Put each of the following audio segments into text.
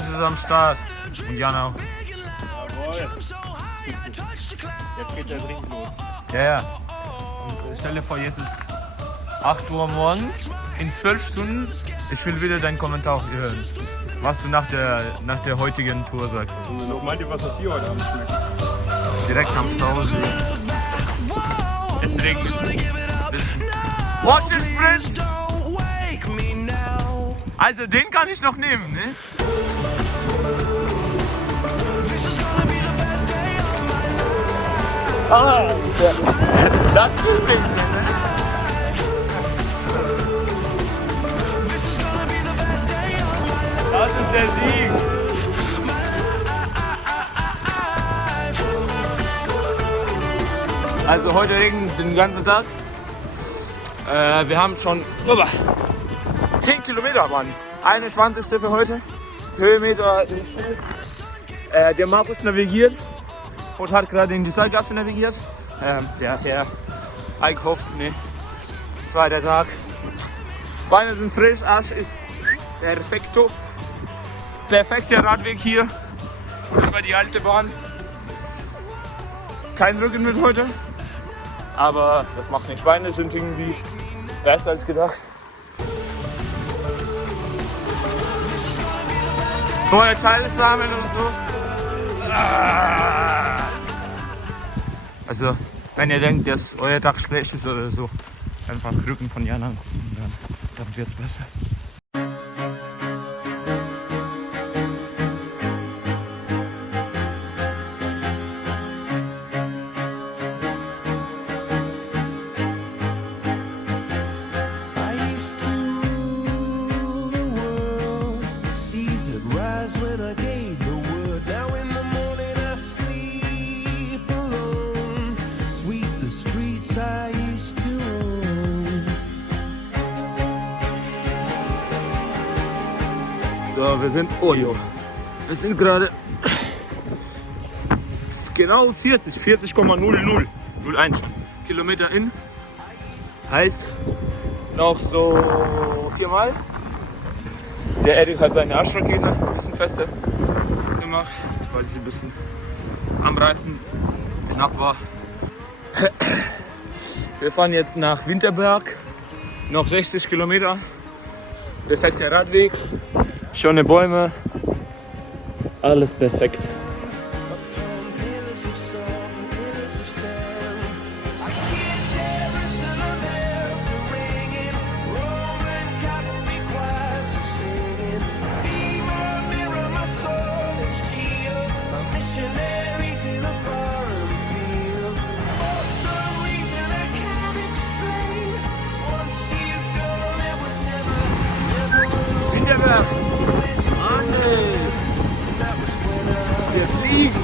Markus ist am Start. Und Jan auch. Jawohl. Jetzt geht der Ring los. Ja, ja. Und stell dir vor, jetzt ist 8 Uhr morgens. In 12 Stunden. Ich will wieder deinen Kommentar hören. Was du nach der heutigen Tour sagst. Was meint ihr, was das Bier heute Abend schmeckt? Direkt am Stausee. Es regnet ein bisschen. Watch den Sprint! Also den kann ich noch nehmen, ne? Ah, das tut nichts mehr, ne? Das ist der Sieg. Also heute regnet den ganzen Tag. Wir haben schon 10 Kilometer waren. 21. für heute. Höhenmeter nicht viel. Der Markus navigiert und hat gerade in die Seilgasse navigiert. Der Herr Eickhoff, ne, zweiter Tag. Beine sind frisch, Arsch ist perfekto. Perfekter Radweg hier. Das war die alte Bahn. Kein Rückenwind heute. Aber das macht nichts. Beine sind irgendwie besser als gedacht. Neue Teile sammeln und so. Also, wenn ihr denkt, dass euer Tag schlecht ist oder so, einfach Rücken von Jan angucken, dann wird es besser. So, wir sind gerade genau 40,0001 Kilometer in. Heißt noch so 4 Mal. Der Erik hat seine Arschrakete ein bisschen fester gemacht, weil sie ein bisschen am Reifen knapp war. Wir fahren jetzt nach Winterberg, noch 60 Kilometer. Perfekter Radweg. Schöne Bäume, alles perfekt. Winterberg! Mann, ey. Wir fliegen!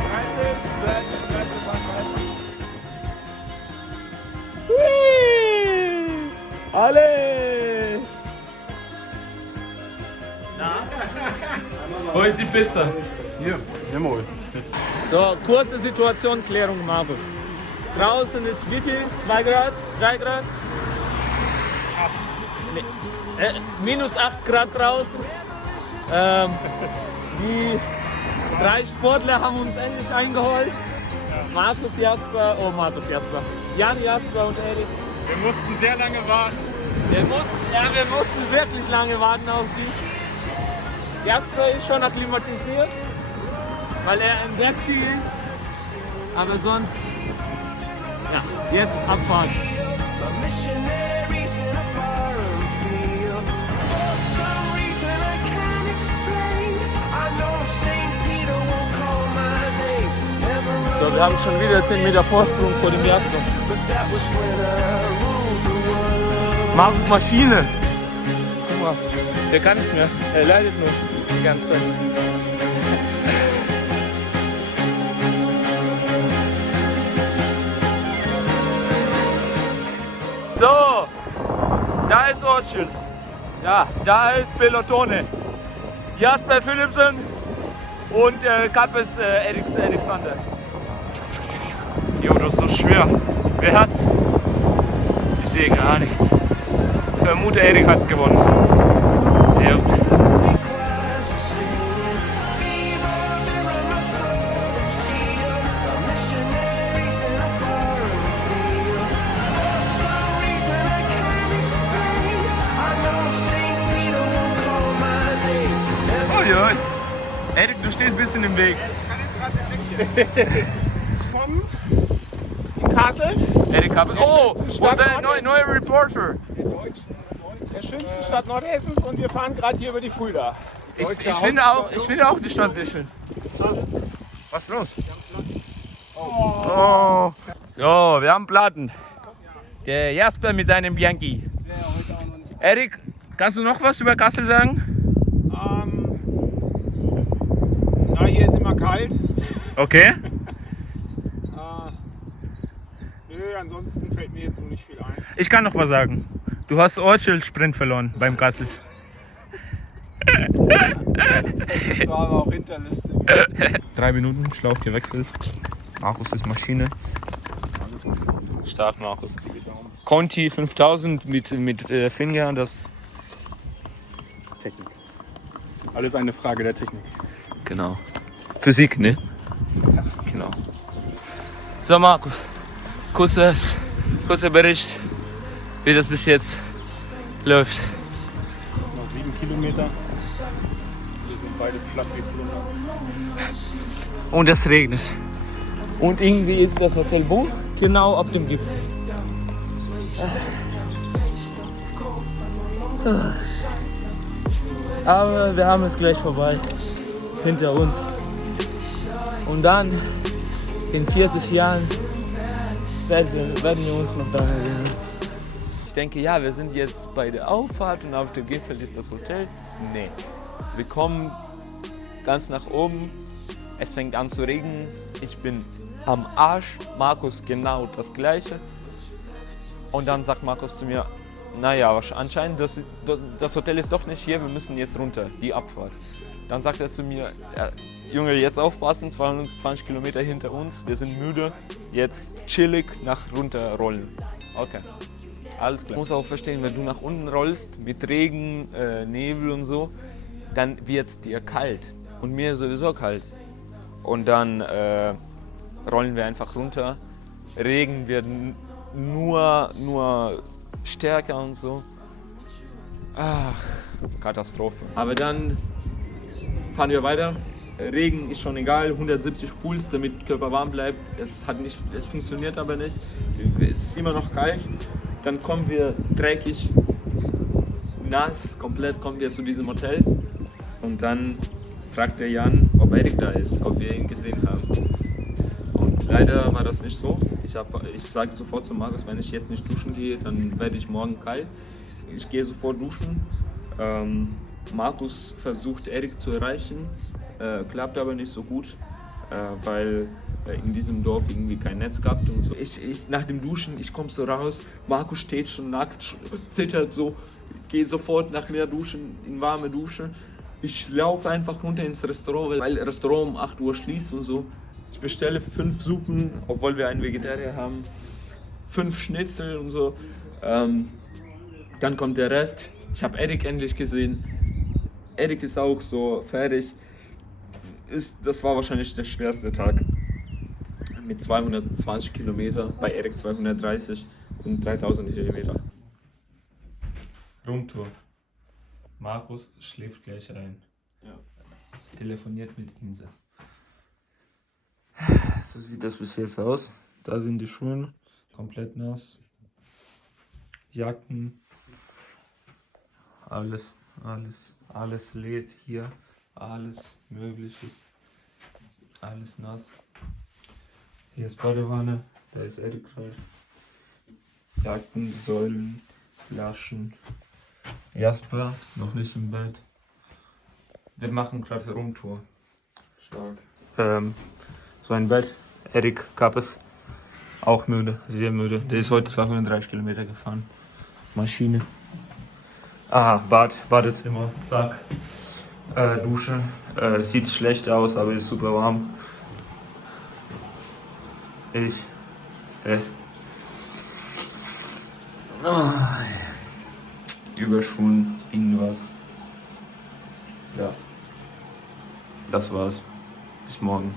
13, 13, 13, 13. Hui! Alle! Na? Wo ist die Pizza? Hier, nimm mal. So, kurze Situationklärung, Markus. Draußen ist wie viel? 2 Grad? 3 Grad? Nee. Minus 8 Grad draußen. Die 3 Sportler haben uns endlich eingeholt. Markus Jasper, Jan Jasper und Erik. Wir mussten sehr lange warten. Wir mussten wirklich lange warten auf die. Jasper ist schon akklimatisiert, weil er im Bergziel ist. Aber sonst, ja, jetzt abfahren. So, wir haben schon wieder 10 Meter Vorsprung vor dem Jasper. Markus Maschine. Guck mal, der kann nicht mehr. Er leidet nur die ganze Zeit. So, da ist Ortsschild. Ja, da ist Pelotone. Jasper Philipsen und Kappes Alexander. Jo, das ist so schwer. Wer hat's? Ich sehe gar nichts. vermute, Erik hat's gewonnen. Ja. Uiui. Erik, du stehst ein bisschen im Weg. In Kassel, Erik Kappel. Oh, unser neuer Reporter. der schönsten Stadt Nordhessens, und wir fahren gerade hier über die Fulda. Ich finde auch die Stadt sehr schön. Was ist los? Oh. So, wir haben Platten. Der Jasper mit seinem Bianchi. Erik, kannst du noch was über Kassel sagen? Na, hier ist immer kalt. Okay. Nö, ansonsten fällt mir jetzt so nicht viel ein. Ich kann noch was sagen. Du hast Ortsschild-Sprint verloren beim Kassel. Das war aber auch hinterlistig. 3 Minuten, Schlauch gewechselt. Markus ist Maschine. Stark, Markus. Conti 5000 mit Finger, das... Das ist Technik. Alles eine Frage der Technik. Genau. Physik, ne? Genau. So, Markus. Kurzer Bericht, wie das bis jetzt läuft. Noch 7 Kilometer. Wir sind beide flach wie Flunder. Und es regnet. Und irgendwie ist das Hotel wo? Genau auf dem Gipfel. Aber wir haben es gleich vorbei. Hinter uns. Und dann, in 40 Jahren, werden wir uns noch daran erinnern. Ich denke, ja, wir sind jetzt bei der Auffahrt und auf dem Gipfel ist das Hotel. Nee. Wir kommen ganz nach oben. Es fängt an zu regnen. Ich bin am Arsch. Markus genau das Gleiche. Und dann sagt Markus zu mir, naja, anscheinend, das Hotel ist doch nicht hier, wir müssen jetzt runter, die Abfahrt. Dann sagt er zu mir, Junge, jetzt aufpassen, 220 Kilometer hinter uns, wir sind müde, jetzt chillig nach runter rollen. Okay, alles klar. Du musst auch verstehen, wenn du nach unten rollst, mit Regen, Nebel und so, dann wird es dir kalt und mir sowieso kalt. Und dann rollen wir einfach runter, Regen wird nur stärker und so. Ach, Katastrophe. Aber dann fahren wir weiter. Regen ist schon egal, 170 Puls, damit der Körper warm bleibt. Es funktioniert aber nicht. Es ist immer noch kalt. Dann kommen wir dreckig, nass, komplett kommen wir zu diesem Hotel. Und dann fragt der Jan, ob Erik da ist, ob wir ihn gesehen haben. Und leider war das nicht so. Ich sage sofort zu Markus, wenn ich jetzt nicht duschen gehe, dann werde ich morgen kalt. Ich gehe sofort duschen. Markus versucht Erik zu erreichen, klappt aber nicht so gut, weil in diesem Dorf irgendwie kein Netz gab und so. Nach dem Duschen, ich komme so raus, Markus steht schon nackt, zittert so, gehe sofort nach mir duschen, in warme Dusche. Ich laufe einfach runter ins Restaurant, weil das Restaurant um 8 Uhr schließt und so. Ich bestelle 5 Suppen, obwohl wir einen Vegetarier haben, 5 Schnitzel und so. Dann kommt der Rest. Ich habe Erik endlich gesehen. Erik ist auch so fertig. Das war wahrscheinlich der schwerste Tag. Mit 220 Kilometer, bei Erik 230 und 3000 Kilometer. Rundtour. Markus schläft gleich ein. Ja. Telefoniert mit Insa. So sieht das bis jetzt aus. Da sind die Schuhe komplett nass. Jacken. Alles lädt hier. Alles Mögliches. Alles nass. Hier ist Badewanne. Da ist Erik gerade. Jacken, Säulen, Flaschen. Jasper, noch nicht im Bett. Wir machen gerade Rumtour. Stark. So ein Bett. Erik Kappes. Auch müde, sehr müde. Der ist heute 230 Kilometer gefahren. Maschine. Aha, Badezimmer, zack. Dusche. Sieht schlecht aus, aber ist super warm. Überschuhen, irgendwas. Ja. Das war's. Bis morgen.